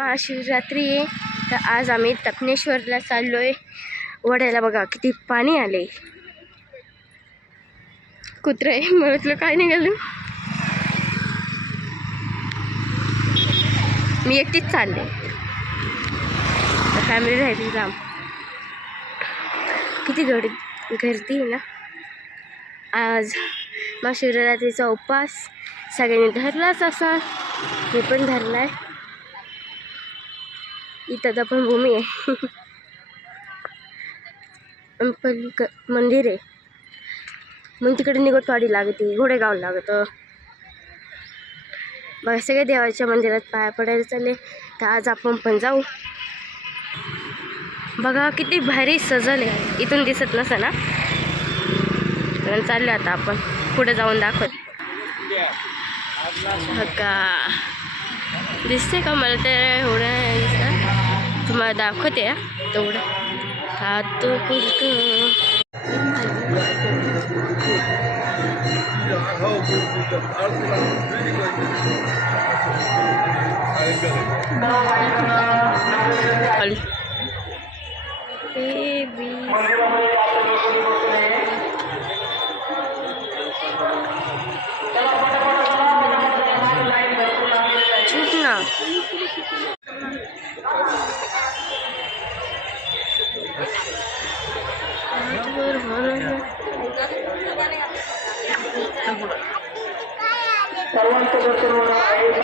महाशिवरात्री आहे, तर आज आम्ही तपनेश्वरला चाललोय. वड्याला बघा किती पाणी आले. कुत्रे म्हटलं काय निघालं. मी एकटीच चालले, फॅमिली राहिली लांब. किती गर्दी आहे ना. आज महाशिवरात्रीचा उपवास सगळ्यांनी धरलाच असा, मी पण धरलाय. इथं दफनभूमी आहे. मंदिर आहे. मग तिकडे निगोटवाडी लागते, घोडेगाव लागतं. बघा सगळे देवाच्या मंदिरात पाया पडायला चालले, तर आज आपण पण जाऊ. बघा किती भारी सजल आहे. इथून दिसत नसं ना, चालले आता आपण पुढे जाऊन दाखवत. बघा दिसते का मला ते एवढं, तुम्हाला दाखवते तेवढं. हात सर्वांचं दर्शन होणार आहे.